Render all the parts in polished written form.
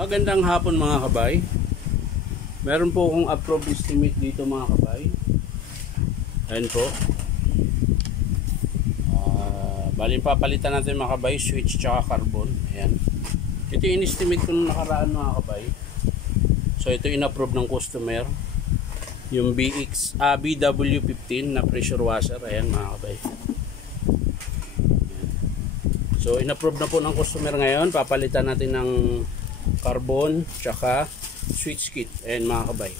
Magandang hapon mga kabay. Meron po akong approved estimate dito mga kabay. Ayan po. Bali papalitan natin mga kabay, switch tsaka carbon. Ayan. Ito yung in-estimate ko nung nakaraan mga kabay. So ito in-approve ng customer. Yung BW15 na pressure washer. Ayan mga kabay. So in-approve na po ng customer ngayon. Papalitan natin ng carbon tsaka switch kit. Ayan mga kabay.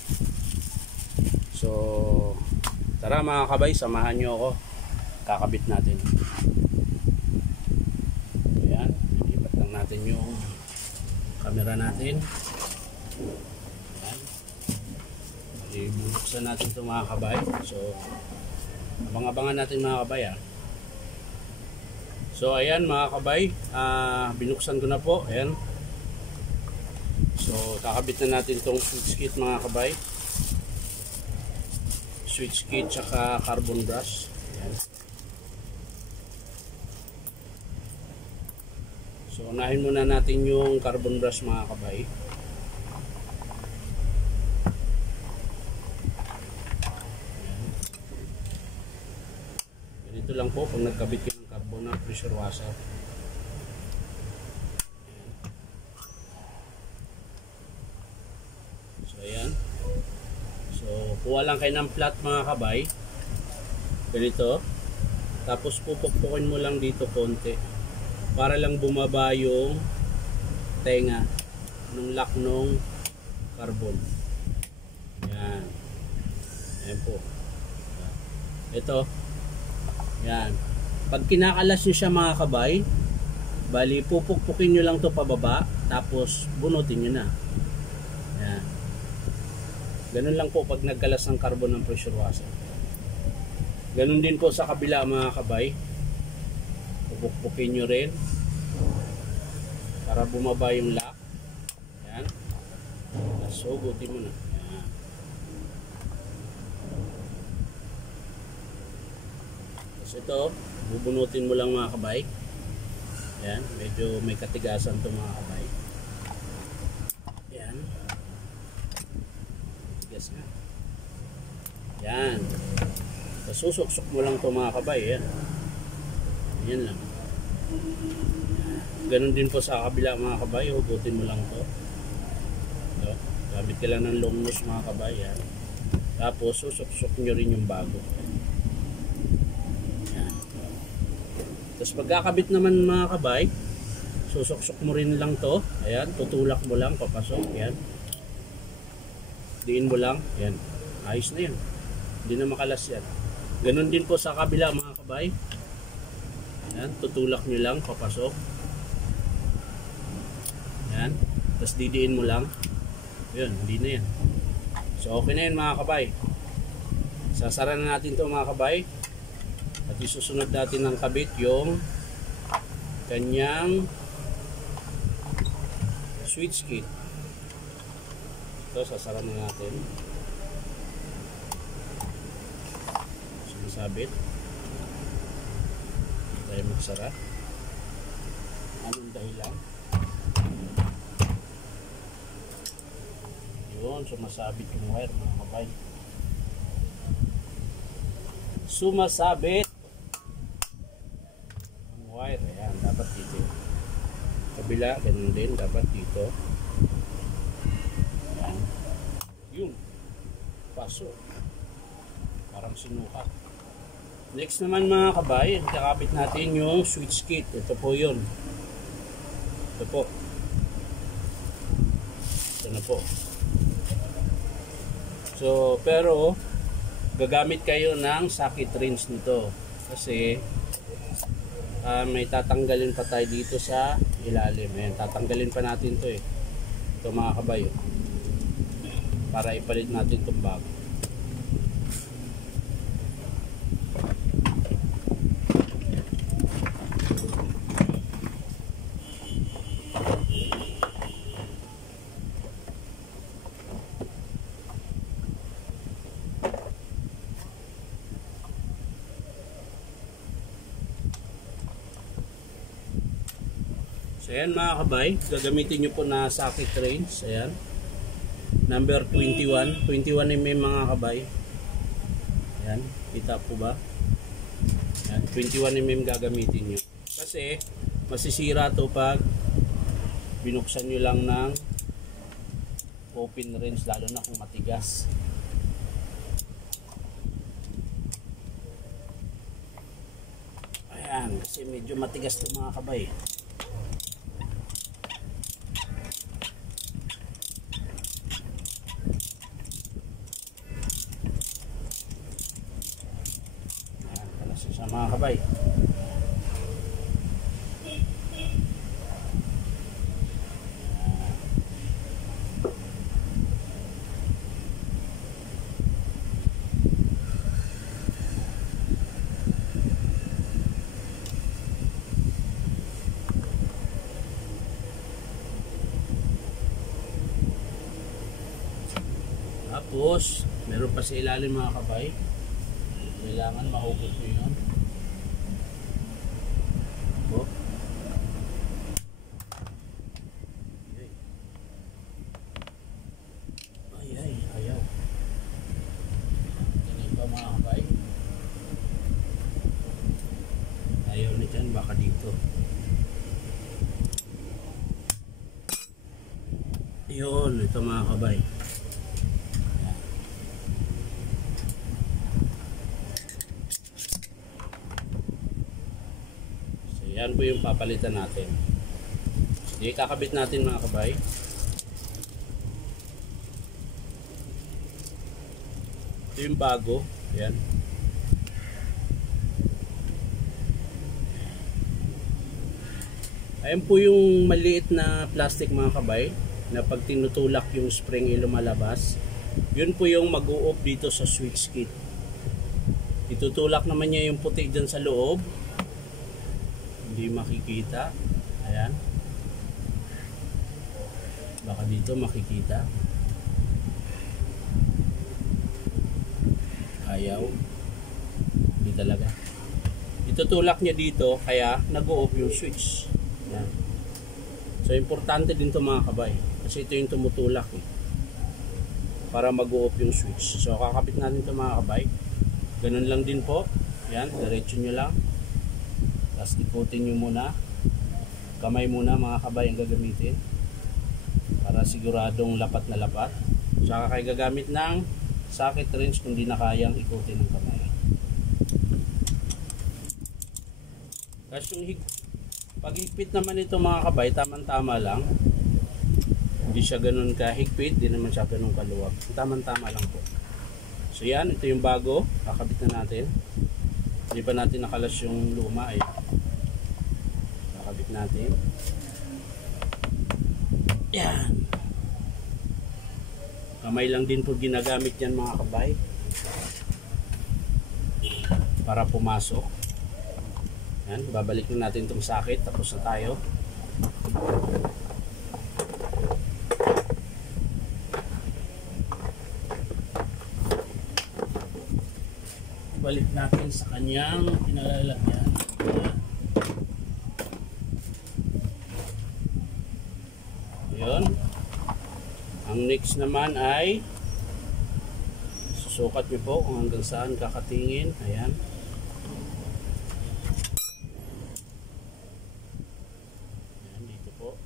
So tara mga kabay, samahan nyo ako. Kakabit natin. Ayan. Ilipat lang natin yung camera natin. Ayan. Bubuksan natin ito mga kabay. So abang-abangan natin mga kabay ha. So ayan mga kabay, binuksan ko na po. Ayan. So kakabit na natin itong switch kit mga kabay. Switch kit tsaka carbon brush. Ayan. So unahin muna natin yung carbon brush mga kabay. Ayan. Ganito lang po pag nagkabit kayo ng carbon na pressure washer. Ayan. So, kuha lang kayo ng flat mga kabay. Ganito. Tapos pupukpukin mo lang dito konti. Para lang bumaba yung tenga ng lock ng carbon. Ayan. Ayan po. Ito. Ayan. Pag kinakalas nyo siya mga kabay, bali pupukpukin nyo lang to pababa. Tapos bunutin nyo na. Ayan. Ganun lang po pag nagkalas ng carbon ng pressure washer. Ganun din po sa kabila mga kabay. Pupukpukin nyo rin para bumaba yung lock. Ayan. So, gutin mo na. Ayan. Tapos ito, bubunutin mo lang mga kabay. Ayan. Medyo may katigasan to mga kabay. Ayan. Na. Yan. Susuksok mo lang ito mga kabay. Yan. Yan lang. Ganon din po sa kabila mga kabay. Hugutin mo lang ito. So, gamit ka lang ng long nose mga kabay. Yan. Tapos susuksok nyo rin yung bago. Yan. Tapos pagkakabit naman mga kabay, susuksok mo rin lang ito. Ayan. Tutulak mo lang. Papasok. Yan. Diin mo lang, yan, ayos na yan, hindi na makalas yan. Ganon din po sa kabila mga kabay. Yan, tutulak nyo lang, papasok. Yan, tapos didiin mo lang, yun, hindi na yan. So okay na yan mga kabay. Sasara na natin to mga kabay. At isusunod natin ng kabit yung kanyang switch kit. Ito, sasara na natin. Sumasabit. Tayo magsara. Anong dahilan? Yun, sumasabit yung wire mga kabay. Sumasabit ang wire. Ayan, dapat dito. Kabila, ganun din. Dapat dito. Yun, paso, parang sinukat. Next naman mga kabay, kakabit natin yung switch kit. Ito po yun. Ito po. Ito na po. So pero gagamit kayo ng socket wrench nito kasi may tatanggalin pa tayo dito sa ilalim. Ayan, tatanggalin pa natin to eh. Ito mga kabay para ipalit natin itong bago. So ayan mga kabay, gagamitin nyo po na socket range. Ayan, number 21 mm mga kabay. Ayan, kita po ba? Ayan, 21 mm gagamitin nyo kasi masisira to pag binuksan nyo lang ng open range, lalo na kung matigas. Ayan, kasi medyo matigas to mga kabay. Ayan, palas sa mga kabay. Tapos, meron pa sa ilalim mga kabay. Kailangan mahugot nyo yun. Oh. Ay, ayaw. Ganyan pa mga kabay. Ayaw na dyan, baka dito. Yun, ito mga kabay. Yan po yung papalitan natin. Hindi, kakabit natin mga kabay. Ito yung bago. Yan. Ayan po yung maliit na plastic mga kabay na pag tinutulak yung spring ay lumalabas. Yun po yung mag-u-off dito sa switch kit. Itutulak naman niya yung puti dyan sa loob. Hindi makikita. Ayan, baka dito makikita. Ayaw, hindi talaga. Itutulak niya dito kaya nag-o-off yung switch. Ayan. So importante din to mga kabay kasi ito yung tumutulak para mag-o-off yung switch. So kakapit natin to mga kabay. Ganun lang din po. Ayan, diretso nyo lang. Tapos ikutin nyo muna. Kamay muna mga kabay ang gagamitin para siguradong lapat na lapat. Saka kayo gagamit ng socket wrench kung di na kayang ikutin ng kamay. Tapos yung paghigpit naman ito mga kabay, tamang-tama lang. Hindi siya ganun kahigpit, di naman siya ganun kaluwag. Tamang-tama lang po. So yan, ito yung bago. Kakabit na natin. Hindi pa natin nakalas yung luma eh. Kakabit natin. Yan. Kamay lang din po ginagamit yan mga kabay. Para pumasok. Yan, babalik na natin itong socket. Tapos na tayo. Balik natin sa kanyang pinalalagyan. Ayun. Ang next naman ay susukat niyo po kung hanggang saan kakatingin. Ayan. Ayan, dito po.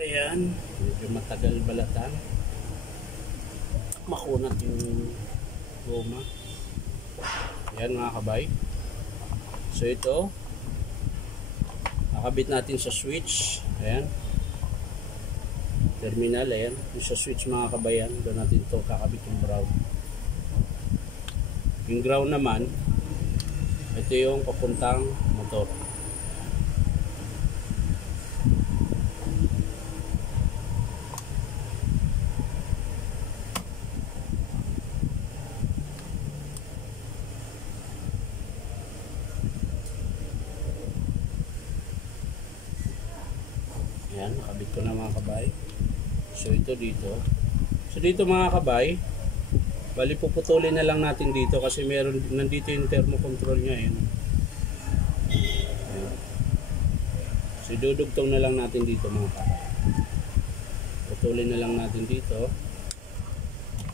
Ayan, medyo matagal balatan. Makunat yung goma. Ayan mga kabay. So ito, nakabit natin sa switch. Ayan. Terminal, ayan. Yung sa switch mga kabayan, doon natin ito kakabit yung ground. Yung ground naman, ito yung papuntang motor. Ayan, nakabit ko na mga kabay. So ito dito. So dito mga kabay, bali puputulin na lang natin dito kasi meron nandito yung thermocontrol niya. Ayan. Ayan. So dudugtong na lang natin dito mga kabay. Putulin na lang natin dito.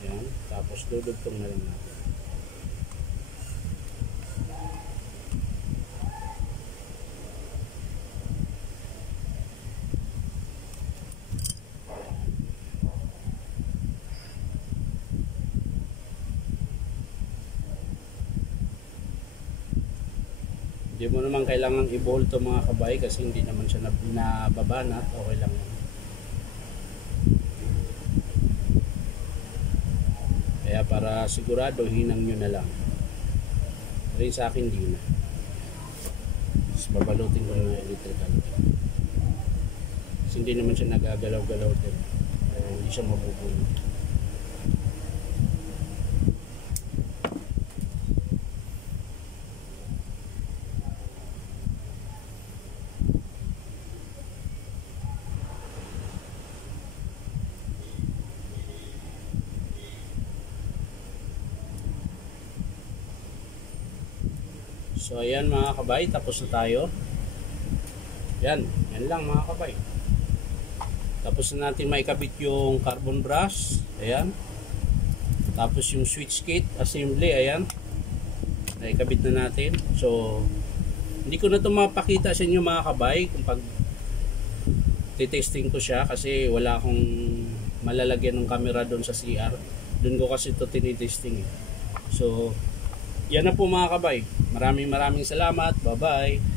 Ayan. Tapos dudugtong na lang natin. Hindi mo naman kailangan i-bolto mga kabay kasi hindi naman siya nababanat. Okay lang yan. Kaya para sigurado, hinang nyo na lang. Rin sa akin, di na. Tapos babalutin ko na electrical. Kasi hindi naman siya nagagalaw-galaw din. Kaya hindi siya mabubulot. So ayan mga kabay, tapos na tayo. Yan lang mga kabay. Tapos na natin maikabit yung carbon brush. Ayan. Tapos yung switch kit assembly, ayan. Naikabit na natin. So hindi ko na ito mapakita sa inyo mga kabay kung pag titesting ko siya kasi wala akong malalagyan ng camera doon sa CR. Doon ko kasi ito tinitesting. So yan na po mga kabay. Maraming salamat. Bye bye.